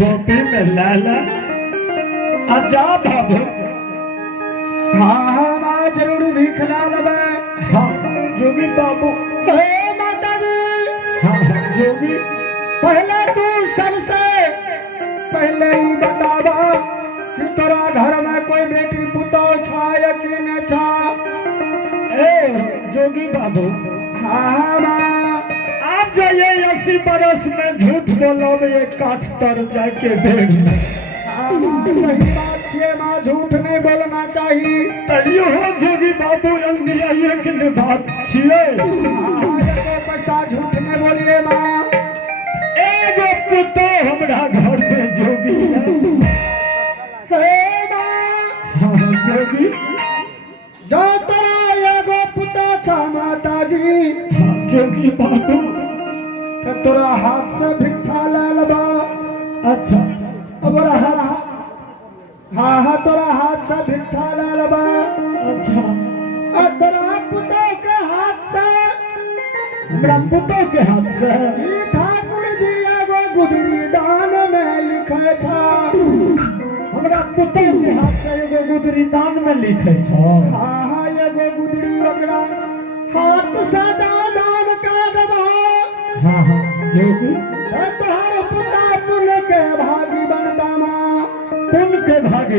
पोपी में लाला आजा बाबू। हाँ माँ जरूर भीख लालबा। हाँ जोगी बाबू। हे माता जी। हाँ जोगी। पहले तू सबसे पहले ही बतावा कि तोरा घर में कोई बेटी पुतो छा या कि न छा। ए जोगी बाबू। हाँ माँ आप जाइए 80 बरस में झूठ बोलो में ये काट तर जाके देख। सही बात है माँ, झूठ नहीं बोलना चाहिए। तैयो हो जोगी बाबू अंधिया के बात छिए। पैसा झूठ नहीं बोलिए माँ। एगो पुतो हमरा घर में जोगी हे माँ। हाँ जोगी। जो तोरा एगो पुतो छा माता जी। हाँ जोगी बाबू। तो तोरा हाथ से भिक्षा ले लबा। अच्छा अब रहा। हाँ हाँ तोरा हाथ से भिक्षा ले लबा। अच्छा तोरा पुतो के हाथ से। हमरा पुतो के हाथ से ई ठाकुर जी एगो गुदरी दान में लिखे छा। हमरा पुतो के हाथ से एगो गुदरी दान में लिखे छो। हाँ हाँ एगो गुदरी ओकरा हाथ से दान कर देबा। हाँ हाँ जोगी। तोहर पुता पुण्य के भागी बनता माँ। पुण्य के भागी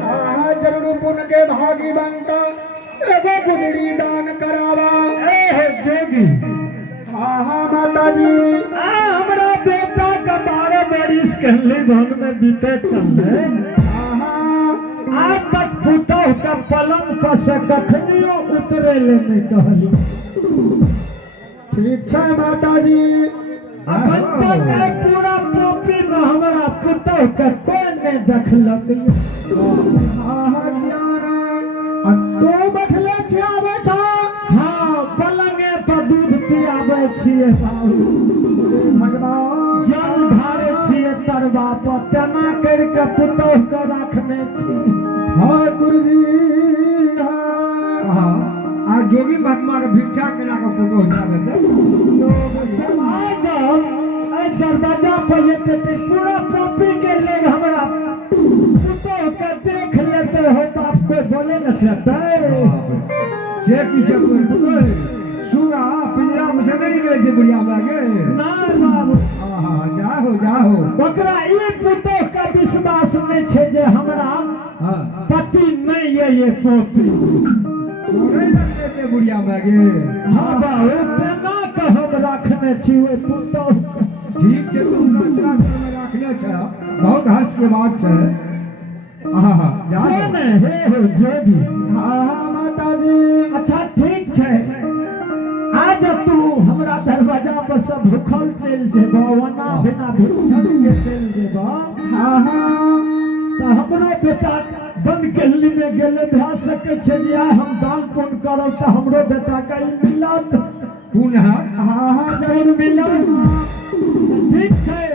हाँ जरूर पुण्य के भागी बनता। एगो गुदरी दान करावा। ए जोगी। हाँ हाँ माता जी। हमरा बेटा का 12 बरिस के लिवन में बीते चले। हाँ आज तक पुतो का पलंग पर से कखनियो उतरे ले नहीं कहली। ठीक है माता जी। अखन तक पूरा पोपी में हमरा पुतो के कोई नहीं देखलक। हाँ हाँ तू बैठले क्या बैठा। हाँ पलंगे पर दूध पियाबे छिए भगवान जल ढारे छिए तरवा पर तना करके पुतो के रखने छी। हाँ गुरुजी। हाँ आ जोगी महात्मा के भिक्षा केना के पुतो जावे दरवाजा पर ये पूरा पोपी के लोग हमरा पुतो के देख लेते हो तो आपको बोले न सकते। से की चक्कर सुगा पिंजरा में से नहीं निकले छे बुढ़िया लागे। ना बाबू जाहो जाहो। ओकरा ये पुतो का विश्वास नहीं छे जे हमरा पति नहीं ये पोपी। नहीं लगते थे बुढ़िया लागे। हाँ बाबू तेना के हम रखने छी ओए पुतो। ठीक है तुम रचना में रखने छ बहुत हर्ष के बात है। सुन हे हो जोगी। हाँ माता जी। अच्छा ठीक है आज तू हमरा दरवाजा पर से भूखल चल जेबो वना बिना भूखल के चल जेबो। हाँ हाँ तो हमरो बेटा बन के ली में गेले भा सके छे जे हम दान पुण्य करब तो हमरो बेटा का मिलत पुनः। हाँ हाँ जरूर मिलत। ठीक है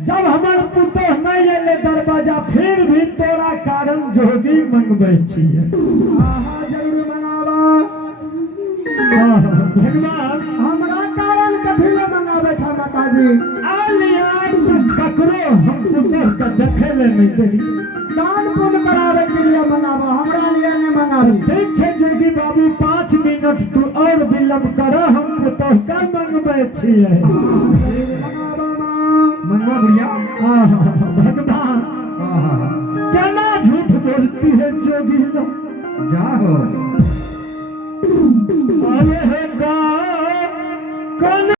जब हमार पुतो नहीं एले दरवाजा फिर भी तोरा कारण जोगी मंगबै छिए। हाँ जरूर मनावा। भगवान हमरा कारण कथी ले मंगावे छ माता जी। आलिया ककरो हम पुतो के देखे ले नहीं देली। दान पुण्य करावे के लिए मंगावा हमरा लिए नहीं मंगावी। ठीक है जोगी बाबू 5 मिनट तू और विलंब कर हम पुतो का मंगबै छिए। मंगवा बुढ़िया। भगवान केना झूठ बोलती है जोगी जाहो। अरे